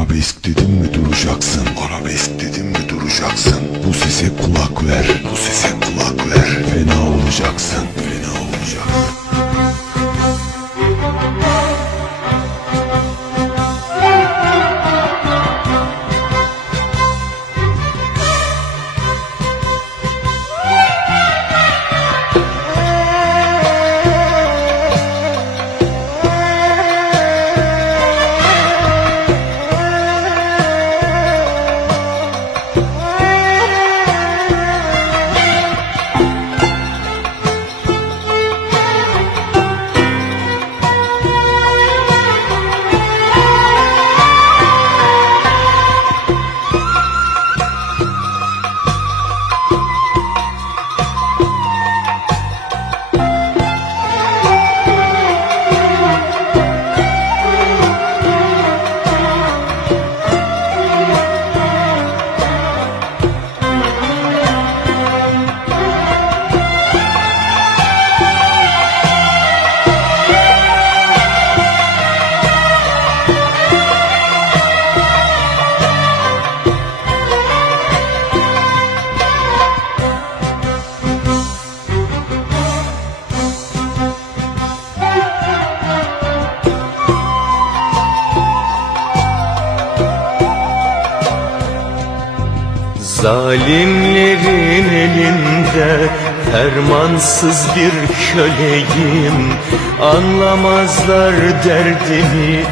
Arabesk dedim mi duracaksın? Arabesk dedim mi duracaksın? Bu sese kulak ver. Bu sese kulak ver. Fena olacaksın. Fena olacaksın Zalimlerin elinde fermansız bir köleyim. Anlamazlar derdimi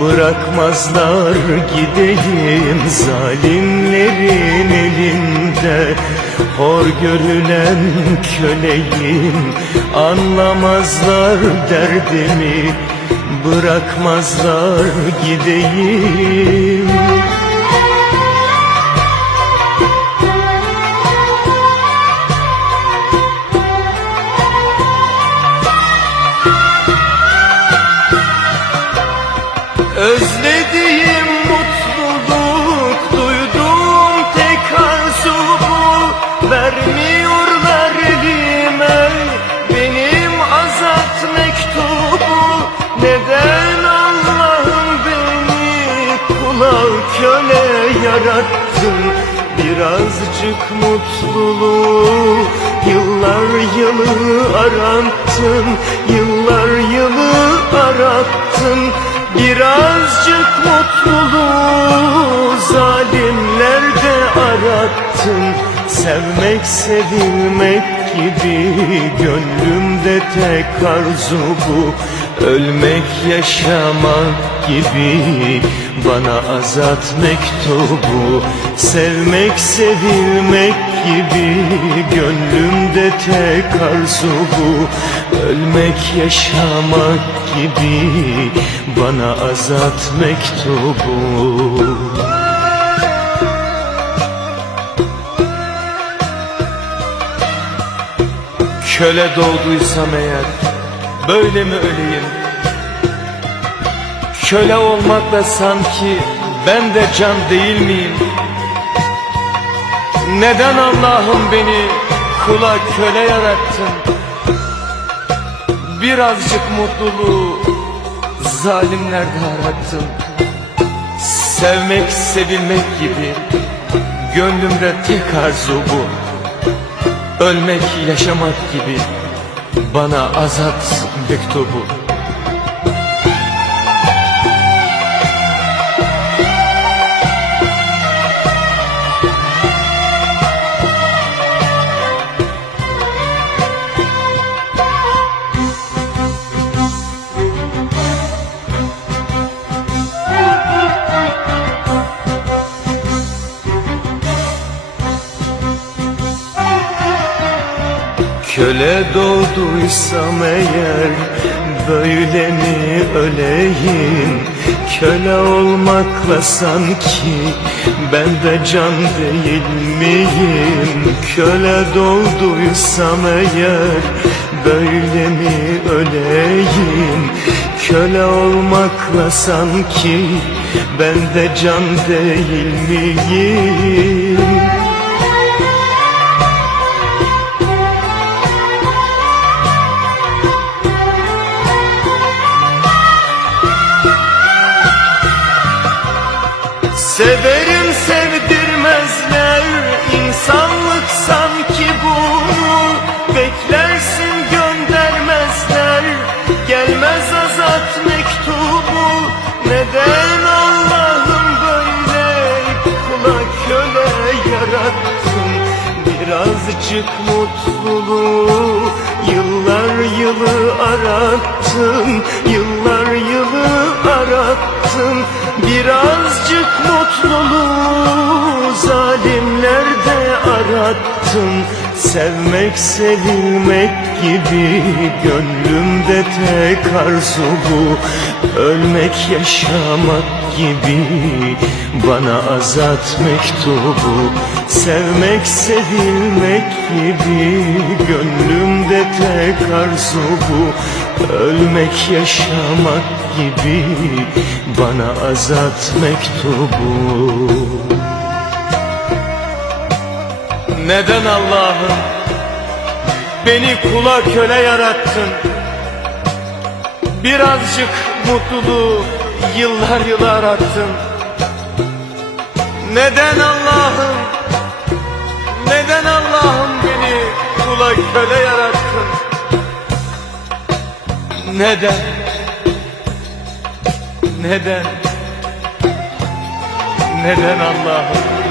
bırakmazlar gideyim. Zalimlerin elinde hor görülen köleyim. Anlamazlar derdimi bırakmazlar gideyim Özlediğim mutluluk duyduğum tek arzu bu Vermiyorlar elime benim azat mektubu Neden Allah'ım beni kula köle yarattın? Birazcık mutluluğu yıllar yılı arattın Yıllar yılı arattın Birazcık mutluluğu zalimlerde arattın Sevmek sevilmek gibi gönlümde tek arzu bu. Ölmek yaşamak gibi bana azat mektubu. Sevmek sevilmek gibi gönlümde tek arzu bu. Ölmek yaşamak gibi bana azat mektubu Köle doğduysam eğer böyle mi öleyim? Köle olmakla sanki ben de can değil miyim? Neden Allah'ım beni kula köle yarattın? Birazcık mutluluğu zalimlerde arattın. Sevmek sevilmek gibi gönlümde tek arzu bu. Ölmek yaşamak gibi bana azat mektubu Köle doğduysam eğer böyle mi öleyim? Köle olmakla sanki ben de can değil miyim? Köle doğduysam eğer böyle mi öleyim? Köle olmakla sanki ben de can değil miyim Severim sevdirmezler insanlık sanki bunu Beklersin göndermezler Gelmez azat mektubu. Neden Allah'ım böyle kula köle yarattın? Birazcık mutluluğu Yıllar yılı arattın Yıllar yılı arattın Birazcık mutluluğu Zalimlerde arattın. Sevmek sevilmek gibi Gönlümde tek arzu bu. Ölmek yaşamak gibi Bana azat mektubu. Sevmek sevilmek gibi Gönlümde tek arzu bu. Ölmek yaşamak gibi Bana azat mektubu. Neden Allah'ım Beni kula köle yarattın? Birazcık mutluluğu yıllar yılı arattın. Neden Allah'ım Neden Allah'ım beni kula köle yarattın? Neden Neden? Neden Allah'ım